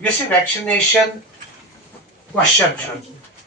This vaccination question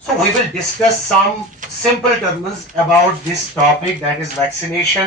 So we will discuss some simple terms about this topic, that is vaccination,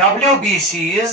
WBCs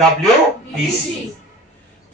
WBC.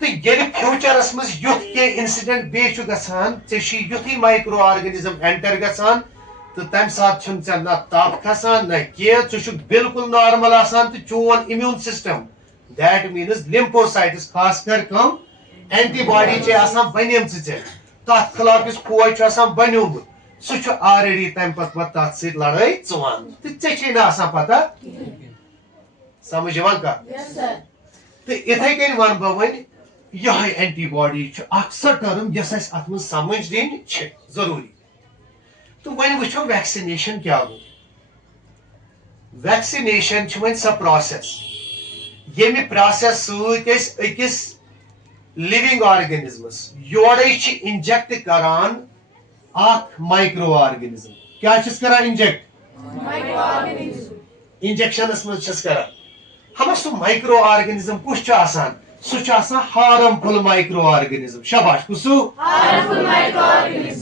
تو یل futures مز یُتھ کینٛہہ incident بیٚیہِ چھُ گژھان ژےٚ چھُے یُتھُے مایکرو آرگنزم اینٹر گژھان تہٕ تمہِ ساتہٕ چھُنہٕ ژےٚ نہ تپ کھسان نہ کینٛہہ ژٕ چھُکھ بالکل نارمل آسان تہٕ چون امیوٗن سسٹم دیٹ میٖنٕز لمفوسایٹس خاص کر کم اینٹی باڈی چھے آسان بنیمژٕ ژےٚ تتھ خلاف یُس فوج چھُ آسان بنیومُت سُہ چھُ آلریڈی تمہِ پتہٕ تتھ سۭتۍ لڑٲے ژٕوان تہٕ ژےٚ چھے نہٕ آسان پتہ سمجھ یِوان کتھ تہٕ یِتھے کٔنۍ ونہٕ بہٕ وۄنۍ یہے اینٹی باڈی چھُ اکھ سۄ ٹرم یۄس اسہِ اتھ منٛز سمجھ دِنۍ چھِ ضروٗری تہٕ وۄنۍ وٕچھو ویکسِنیشن کیاہ گوٚو ویکسِنیشن چھِ وۄنۍ سۄ پروسیس ییٚمہِ پروسیس سۭتۍ أسۍ أکِس لِونگ آرگنزمس یورے چھِ انجیکٹ کران اکھ مایکرو آرگنزم کیاہ چھِس کران انجیکٹ انجیکشنس منٛز چھِس کران ہما سُہ مایکرو آرگنزم کُس چھُ آسان سُہ چھُ آسان ہارمفُل مایکرو آرگنزم شاباش کُسو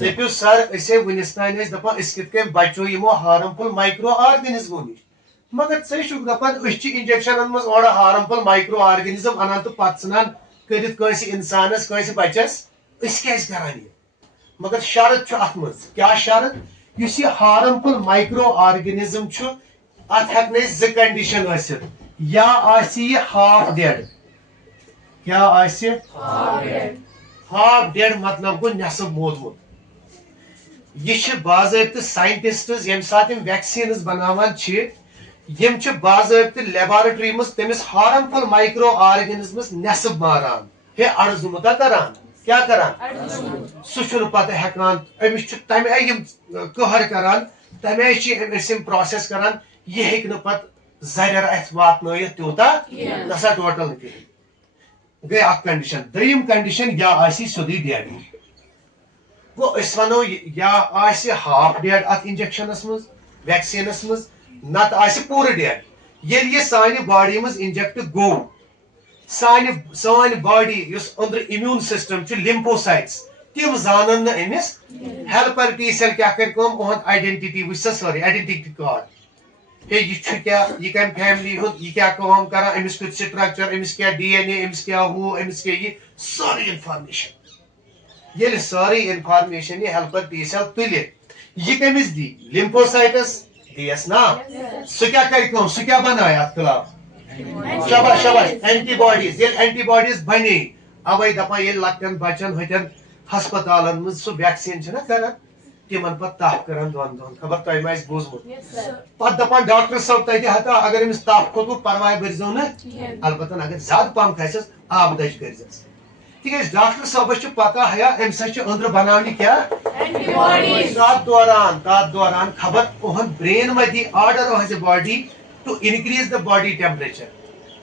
دٔپِو سر أسے وُنِس تانۍ ٲسۍ دپان أسۍ کِتھ کٔنۍ بچو یِمو ہارمفُل مایکرو آرگنزمو نِش مگر ژٕ چھُکھ دپان أسۍ چھِ انجیکشنن منٛز اورٕ ہارمفُل مایکرو آرگنزم انان تہٕ پتہٕ ژھٕنان کٔرِتھ کٲنٛسہِ انسانس کٲنٛسہِ بچس أسۍ کیازِ کران یہِ مگر شرط چھُ اتھ منٛز کیاہ شرط یُس یہِ ہارمفُل مایکرو آرگنزم چھُ اتھ ہیٚکن أسۍ زٕ کنڈیشن ٲسِتھ یا آسہِ یہِ ہاف ڈیڈ کیا آسہِ ہاف ڈیڈ مطلب گوٚو نٮ۪صٕف موٗدمُت یہِ چھِ باضٲبطہٕ ساینٹسٹٕز ییٚمہِ ساتہٕ یِم ویکسیٖنٕز بناوان چھِ یِم چھِ باضٲبطہٕ لیبارٹری منٛز تٔمِس ہارمفُل مایکرو آرگنزمس نٮ۪صٕف ماران ہے اڑزُمُت کران کیاہ کران سُہ چھُنہٕ پتہٕ ہیٚکان أمِس چھُ تمہِ آیہِ یِم قہر کران تمہِ آیہِ چھِ أمِس یِم پروسیس کران یہِ ہیٚکہِ نہٕ پتہٕ زرٮ۪ر اَتھ واتنٲیِتھ تیوٗتاہ نسا ٹوٹل نہٕ کِہیٖنۍ گٔے اکھ کنڈیشن دوٚیِم کنڈیشن یا آسہِ سیٚودُے ڈیڈ گوٚو أسۍ ونو یا آسہِ ہاف ڈیڈ اتھ انجیکشنس منٛز ویکسیٖنس منٛز نتہٕ آسہِ پوٗرٕ ڈیڈ ییٚلہِ یہِ سانہِ باڈی منٛز انجیکٹ گوٚو سٲنۍ باڈی یُس أنٛدرٕ امیوٗن سسٹم چھُ لمفوسایٹس تِم زانن نہٕ أمِس ہیلپر ٹی سیل کیاہ کرِ کٲم اُہُنٛد آیڈنٹٹی وٕچھ سا سٲرٕے آیڈنٹٹی کارڈ ہے یہِ چھُ کیاہ یہِ کمہِ فیملی ہُنٛد یہِ کیاہ کٲم کران أمِس کیُتھ سٹرکچر أمِس کیاہ ڈی این اے أمِس کیاہ ہُہ أمِس کیاہ یہِ سٲرٕے انفارمیشن ییٚلہِ سٲرٕے انفارمیشن یہِ ہیلپر ٹی سیل تُلہِ یہِ کٔمِس دی لمفوسایٹس دیس نا سُہ کیاہ کرِ کٲم سُہ کیاہ بنایہِ اتھ خلاف شاباش شاباش اینٹی باڈیز ییٚلہِ اینٹی باڈیز بنے اوے دپان ییٚلہِ لۄکٹٮ۪ن بچن ہُتٮ۪ن ہسپتالن منٛز سُہ ویکسیٖن چھِنہ کران تِمن پتہٕ تپھ کران دۄن دۄہن خبر تۄہہِ ما آسہِ بوٗزمُت پتہٕ دپان ڈاکٹر صٲب تتہِ ہتا اگر أمِس تپھ کھوٚتوٕ پرواے بٔرزیٚو نہٕ البتہ اگر زیادٕ پہم کھسٮ۪س آبہٕ دج کٔرزٮ۪س تِکیازِ ڈاکٹر صٲبس چھُ پتہ ہیا امہِ سۭتۍ چھُ أنٛدرٕ بناونہِ کیاہ تتھ دوران خبر اُہُنٛد برین ما the order of the body to increase the body temperature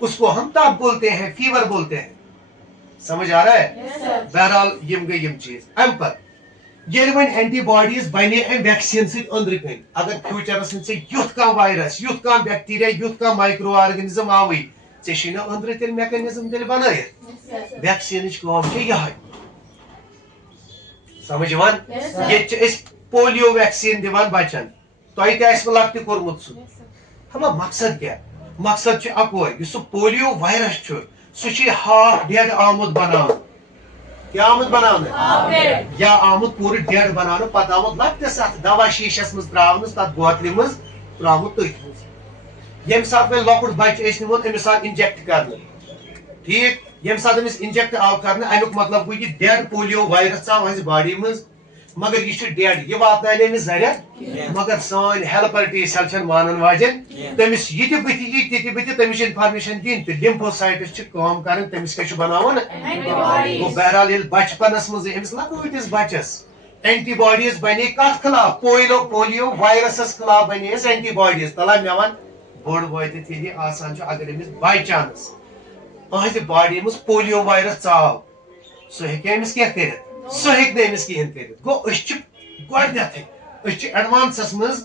اس کو ہم تاپ بولتے ہیں فیور بولتے ہیں سمجھ آ رہا ہے بہرحال یم گئی یم چیز ام پتہٕ ییٚلہِ وۄنۍ اینٹی باڈیز بنے امہِ ویکسیٖن سۭتۍ أنٛدرٕ کٔنۍ اگر فیوٗچرس منٛز ژےٚ یُتھ کانٛہہ وایرس یُتھ کانٛہہ بیکٹیریا یُتھ کانٛہہ مایکرو آرگنزم آوٕے ژےٚ چھُے نہ أنٛدرٕ تیٚلہِ میکینزم تیٚلہِ بنٲیِتھ ویکسیٖنٕچ کٲم چھِ یہے سمجھ یِوان ییٚتہِ چھِ أسۍ پولیو ویکسیٖن دِوان بچن تۄہہِ تہِ آسوٕ لۄکٹہِ کوٚرمُت سُہ ہما مقصد کیاہ مقصد چھُ اکوے یُس سُہ پولیو وایرس چھُ سُہ چھُ ہاف ڈیڈ آمُت بناونہٕ کیاہ آمُت بناونہٕ یا آمُت پوٗرٕ ڈیڈ بناونہٕ پتہٕ آمُت لۄکٹِس اتھ دوا شیٖشس منٛز تراونہٕ تتھ بوتلہِ منٛز ترٛوومُت تٔتھۍ منٛز ییٚمہِ ساتہٕ وۄنۍ لۄکُٹ بچہِ أسۍ نِمون أمِس آو انجیکٹ کرنہٕ ٹھیٖک ییٚمہِ ساتہٕ أمِس انجیکٹ آو کرنہٕ امیُک مطلب گوٚو یہِ ڈیڈ پولیو وایرس ژاو أہنٛزِ باڈی منٛز مگر یہِ چھُ ڈیڈ یہِ واتناوِ أمِس زرٮ۪ر مگر سٲنۍ ہیلپر ٹی سیل چھنہٕ مانن واجٮ۪ن تٔمِس یہِ تہِ بٕتھِ یی تہِ تہِ بٕتھِ تٔمِس چھِ انفارمیشن دِنۍ تہٕ لمفوسایٹس چھِ کٲم کران تٔمِس کیاہ چھُ بناوُن گوٚو بہرحال ییٚلہِ بچپنس منٛزٕے أمِس لۄکۭٹِس بچس اینٹی باڈیز بنے کتھ خلاف پولیو وایرسس خلاف بنے اسہِ اینٹی باڈیز تلا مےٚ ون بوٚڑ وٲتِتھ ییٚلہِ آسان چھُ اگر أمِس باے چانس أہنٛزِ باڈی منٛز پولیو وایرس ژاو سُہ ہیٚکہِ أمِس کینٛہہ کٔرِتھ سُہ ہیٚکہِ نہٕ أمِس کِہینۍ کٔرِتھ گوٚو أسۍ چھِ گۄڈنیٚتھٕے أسۍ چھِ ایڈوانسس منٛز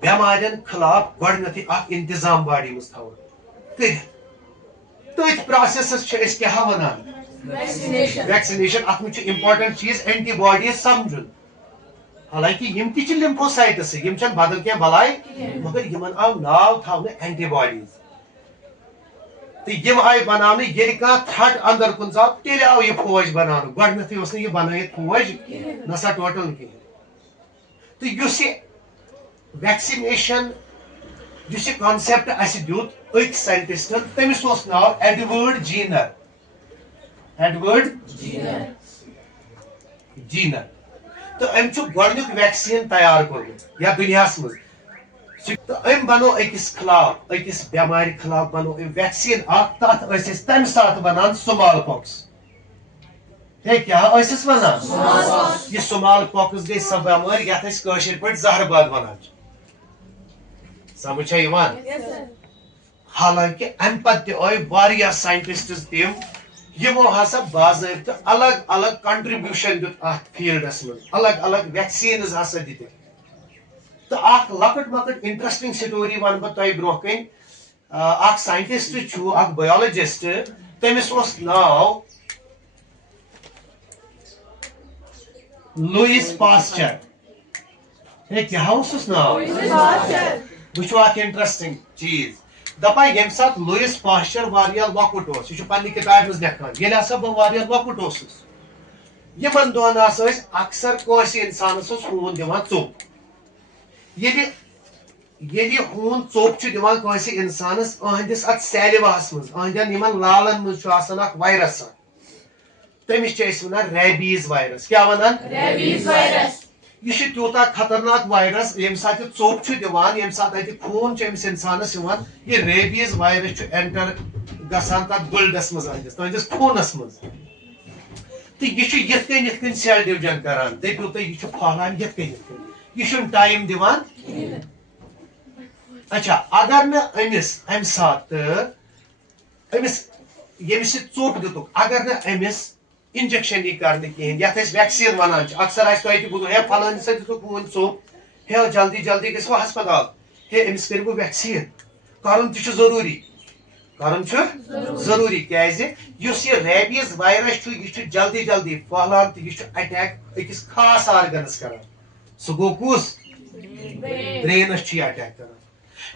بٮ۪مارٮ۪ن خلاف گۄڈنیٚتھٕے اکھ انتظام باڈی منٛز تھاوان کٔرِتھ تٔتھۍ پروسیسس چھِ أسۍ کیاہ ونان ویکسِنیشن اتھ منٛز چھُ امپارٹنٹ چیٖز اینٹی باڈیز سمجُن حالانکہِ یِم تہِ چھِ لمفوسایٹسٕے یِم چھنہٕ بدل کینٛہہ بلاے مگر یِمن آو ناو تھاونہٕ اینٹی باڈیز تو یم آئی بنانے یل کھانا تھٹ اندر کن ژاو تیل آو یہ فوج بنانے گۄڈنیتھٕے اوس نہٕ یہِ بنٲیِتھ فوج نسا ٹوٹل کِہیٖنۍ تہٕ یُس یہِ ویکسِنیشن یُس یہِ کانسیپٹ اَسہِ دیُت أکۍ ساینٹِسٹن تٔمِس اوس ناو ایڈوٲرڈ جیٖنر تہٕ أمۍ چھُ گۄڈنیُک ویکسیٖن تیار کوٚرمُت یتھ دُنیاہس منٛز تہٕ أمۍ بنوو أکِس خلاف أکِس بٮ۪مارِ خلاف بنوو أمۍ ویکسیٖن اکھ تتھ ٲسۍ أسۍ تمہِ ساتہٕ ونان سُمال پاکس ہے کیٛاہ ٲسۍ أسۍ ونان یہِ سُمال پاکس گٔے سۄ بٮ۪مٲرۍ یتھ أسۍ کٲشِر پٲٹھۍ زہرباد ونان چھِ سمجھ چھا یِوان حالانکہِ امہِ پتہٕ تہِ آے واریاہ ساینٹسٹٕز تِم یِمو ہسا باضٲبطہٕ الگ الگ کنٹربیوشن دیُت اتھ فیٖلڈس منٛز الگ الگ ویکسیٖنز ہسا دِتِکھ تہٕ اکھ لۄکٕٹ مۄکٕٹ انٹرسٹنگ سٹوری ونہٕ بہٕ تۄہہِ برونٛہہ کَنۍ اکھ ساینٹسٹ چھُ اکھ بایولوجسٹ تٔمِس اوس ناو لوئس پاسچر ہے کیٛاہ اوسُس ناو وٕچھو اکھ انٹرسٹنگ چیٖز دپان ییٚمہِ ساتہٕ لوئس پاسچر واریاہ لۄکُٹ اوس یہِ چھُ پننہِ کِتابہِ منٛز لیکھان ییٚلہِ ہسا بہٕ واریاہ لۄکُٹ اوسُس یِمن دۄہن ہسا ٲسۍ اکثر کٲنٛسہِ انسانس اوس ہوٗن دِوان ژوٚپ ییٚلہِ ہوٗن ژوٚپ چھُ دِوان کٲنٛسہِ انسانس أہنٛدِس اتھ سیلِواہس منٛز أہنٛدٮ۪ن یِمن لالن منٛز چھُ آسان اکھ وایرس اکھ تٔمِس چھِ أسۍ ونان ریبیٖز وایرس کیٛاہ ونان یہِ چھُ تیوٗتاہ خطرناک وایرس ییٚمہِ ساتہٕ یہِ ژوٚپ چھُ دِوان ییٚمہِ ساتہٕ اتہِ خوٗن چھُ أمِس انسانس یِوان یہِ ریبیٖز وایرس چھُ اینٹر گژھان تتھ بٕلڈس منٛز تُہنٛدِس خوٗنس منٛز تہٕ یہِ چھُ یِتھ کٔنۍ سیل ڈِوجن کران دٔپِو تُہۍ یہِ چھُ پھہلان یِتھ کٔنۍ یہِ چھُنہٕ ٹایم دِوان اچھا اگر نہٕ أمِس امہِ ساتہٕ أمِس ییٚمِس یہِ ژوٚپ دِتُکھ اگر نہٕ أمِس انجکشن یی کرنہٕ کِہینۍ یتھ أسۍ ویکسیٖن ونان چھِ اکثر آسہِ تۄہہِ تہِ بوٗزمُت ہے فلٲنِس دِتُکھ ہوٗنۍ ژوٚپ ہے جلدی جلدی گٔژھِو ہسپتال ہے أمِس کٔرِو ویکسیٖن کرُن تہِ چھُ ضروٗری کیازِ یُس یہِ ریبیٖز وایرس چھُ یہِ چھُ جلدی جلدی پھہلان تہٕ یہِ چھُ اٹیک أکِس خاص آرگنس کران سُہ گوٚو کُس برینس چھُ یہِ اٹیک کران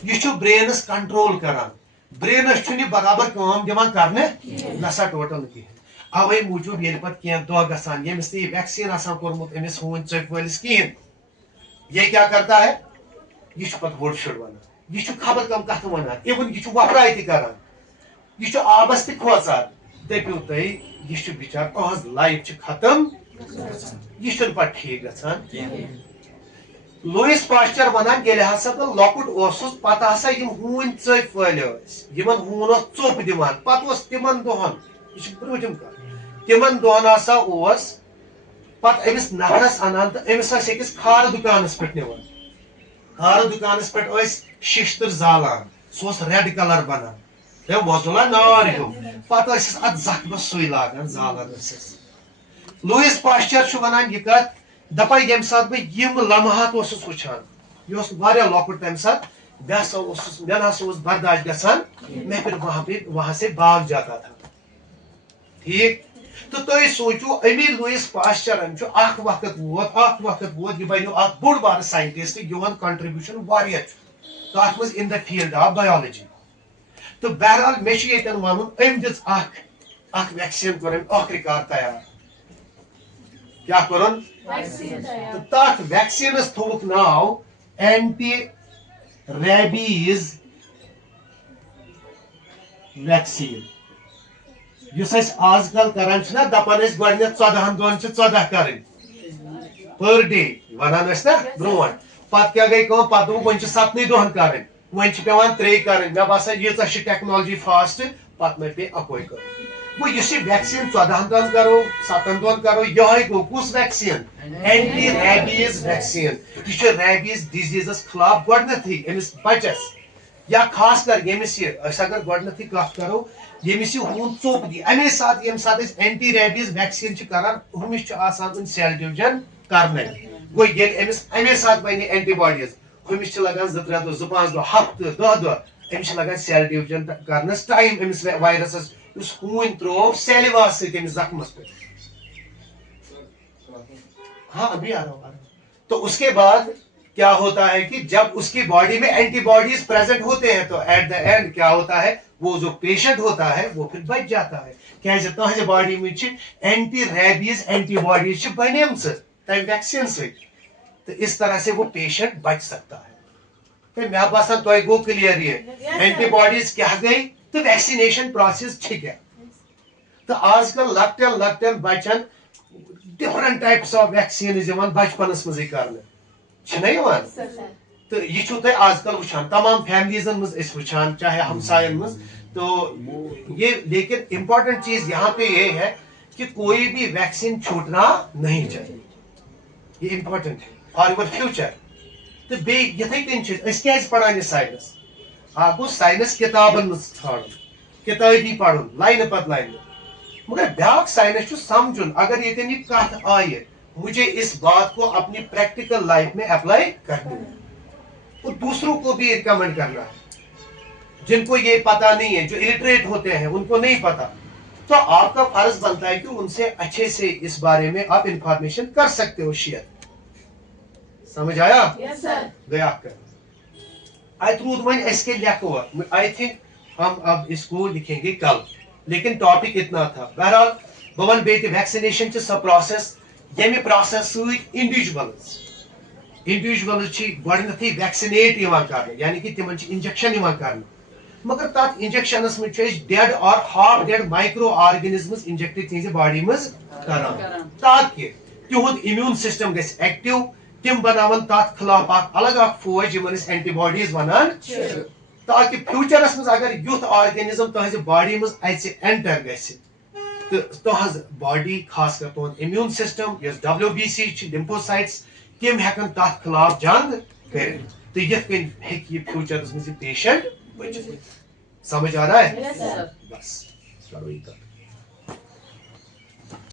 یہِ چھُ برینس کنٹرول کران برینس چھُنہٕ یہِ برابر کٲم دِوان کرنہٕ نسا ٹوٹل کِہینۍ اوے موٗجوٗب ییٚلہِ پتہٕ کینٛہہ دۄہ گژھان ییٚمِس نہٕ یہِ ویکسیٖن آسان کوٚرمُت أمِس ہوٗنۍ ژوٚپۍ وٲلِس کِہینۍ یہ کیٛاہ کرتا ہے یہِ چھُ پتہٕ وُڈ شُڈ ونان یہِ چھُ خبر کم کتھٕ ونان اِوٕن یہِ چھُ وۄپراے تہِ کران یہِ چھُ آبس تہِ کھوژان دٔپِو تُہۍ یہِ چھُ بِچار أہنٛز لایف چھِ ختم یہِ چھُنہٕ پتہٕ ٹھیٖک گژھان لوئس پاسچر ونان ییٚلہِ ہسا بہٕ لۄکُٹ اوسُس پتہٕ ہسا یِم ہوٗنۍ ژٔپۍ وٲلۍ ٲسۍ یِمن ہوٗن اوس ژوٚپ دِوان پتہٕ اوس تِمن دۄہن یہِ چھِ برٛوٗنٛٹھِم کتھ تِمن دۄہن ہسا اوس پتہٕ أمِس نفرس انان تہٕ أمِس ٲسۍ أکِس کھارٕ دُکانس پٮ۪ٹھ نِوان کھارٕ دُکانس پٮ۪ٹھ ٲسۍ ششتٕر زالان سُہ اوس ریڈ کلر بنان ہے وۄزُلا نار ہیوٗ پتہٕ ٲسِس اتھ زخمس سُے لاگان زالان ٲسِس لوئس پاسچر چھُ ونان یہِ کتھ دپان ییٚمہِ ساتہٕ بہٕ یِم لمحات اوسُس وٕچھان یہِ اوس واریاہ لۄکُٹ تمہِ ساتہٕ مےٚ ہسا اوس برداش گژھان مےٚ پھر وہاں سے باگ جاتا تھا ٹھیٖک تہٕ تُہۍ سوٗنٛچِو امی لوئس پاسچرن چھُ اکھ وقت ووت یہِ بنیو اکھ بوٚڑ بارٕ ساینٹسٹ یِہُنٛد کنٹربیوشن واریاہ چھُ تتھ منٛز ان د فیٖلڈ آف بایولوجی تہٕ بہرحال مےٚ چھُ ییٚتٮ۪ن ونُن أمۍ دِژ اکھ ویکسیٖن کوٚر أمۍ ٲخٕرکار تیار کیٛاہ کوٚرُن تہٕ تتھ ویکسیٖنس تھوٚوُکھ ناو اینٹی ریبیٖز ویکسیٖن یُس أسۍ آز کل کران چھِنہ دپان ٲسۍ گۄڈٕنیتھ 14 دۄہن چھِ 14 کرٕنۍ پر ڈے ونان ٲسۍ نا برونٛٹھ پتہٕ کیٛاہ گٔے کٲم پتہٕ دوٚپُکھ وۄنۍ چھِ 7 دۄہن کرٕنۍ وۄنۍ چھِ پیٚوان 3 کرٕنۍ مےٚ باسان ییٖژاہ چھِ ٹیکنالوجی فاسٹ پتہٕ مےٚ پیٚیہِ اکوے کرُن گوٚو یُس یہِ ویکسیٖن 14 دۄہن کرو 7 دۄہن کرو یِہوے گوٚو کُس ویکسیٖن اینٹی ریبیٖز ویکسیٖن یہِ چھُ ریبیٖز ڈِزیٖزس خلاف گۄڈٕنیتھٕے أمِس بچس یا خاص کر ییٚمِس یہِ أسۍ اگر گۄڈٕنیتھٕے کتھ کرو ییٚمِس یہِ ہوٗن ژوٚپ دی امی ساتہٕ ییٚمہِ ساتہٕ أسۍ اینٹی ریبیٖز ویکسیٖن چھِ کران ہُمِس چھُ آسان وُنہِ سیل ڈِوجن کرنے گوٚو ییٚلہِ أمِس امی ساتہٕ بنہِ اینٹی باڈیٖز ہُمِس چھِ لگان 2-3 دۄہ 2-5 دۄہ ہفتہٕ 10 دۄہ أمِس چھِ لگان سیل ڈِوجن کرنس ٹایم أمِس وایرسس یُس ہوٗنۍ ترٛوو سیلِواہس سۭتۍ أمِس زخمس پٮ۪ٹھ ہاں ابھی آ رہا ہوں تو اس کے بعد کیا ہوتا ہے کہ جب اس کی باڈی میں اینٹی باڈیز پریزنٹ ہوتے ہیں تو ایٹ دا اینڈ کیا ہوتا ہے وہ جو پیشنٹ ہوتا ہے وہ پھر بچ جاتا ہے کیازِ تہنٛزِ باڈی میں اینٹی ریبیز اینٹی باڈیز بنیمژ تمہِ ویکسیٖن سۭتۍ تو اس طرح سے وہ پیشنٹ بچ سکتا ہے تو مےٚ باسان تۄہہِ گوٚو کلیئر یہ اینٹی باڈیز کیا گئی تو ویکسینیشن پروسیس کیا تو آج کل لکٹن بچن ڈفرنٹ ٹائپس آف ویکسینز بچپنس مزے کرنا تو یہ تھی آج کل وچان تمام فیملیزن مز وچان چاہے ہمسائن مز تو یہ لیکن امپورٹنٹ چیز یہاں پہ یہ ہے کہ کوئی بھی ویکسین چھوٹنا نہیں چاہیے یہ امپورٹنٹ ہے فار یور فیوچر تو بیتھے کن کیا پڑھان یہ سائنس گو سائنس کتابن مز ژھانڈن کتابی پڑھن لائن پتہ لائن مگر بیاکھ سائنس سمجھن اگر یہ کت آئے مجھے اس بات کو اپنی پریکٹیکل لائف میں اپلائی کرنا ہے اور دوسروں کو بھی ریکمینڈ کرنا ہے جن کو یہ پتا نہیں ہے جو الٹریٹ ہوتے ہیں ان کو نہیں پتا تو آپ کا فرض بنتا ہے کہ ان سے اچھے سے اس بارے میں آپ انفارمیشن کر سکتے ہو شیئر سمجھ آیا گیا کر اترود ون اس کے لکھو آئی تھنک ہم اب اس کو لکھیں گے کل لیکن ٹاپک اتنا تھا بہرحال بہ ون بیٚیہِ تہِ ویکسینیشن سۄ پروسیس ییٚمہِ پروسیس سۭتۍ انڈیویجولز گۄڈنیتھٕے ویکسِنیٹ یِوان کرنہٕ یعنی کہ تمن انجیکشن یِوان کرنہٕ مگر تتھ انجیکشنس منٛز چھِ أسۍ dead or half dead microorganisms inject تہنٛزِ باڈی منٛز کران تاکہ تہنٛد امیون سسٹم گژھِ ایکٹیو تم بناون تتھ خلاف اکھ الگ اکھ فوج یمن أسۍ اینٹی باڈیز ونان تاکہ فیوچرس مز اگر یُتھ آرگنزم تہذ باڈی مز اژِ اینٹر گژھِ تو تہذ باڈی خاص کر تہد امیون سسٹم یس WBC لمفوسائٹس تم ہیکن تتھ خلاف جنگ کرتھ تو یتھ کن ہیکہِ یہ فیوچرس مز پیشنٹ بچت سمجھ آ رہا ہے بس کرو یہ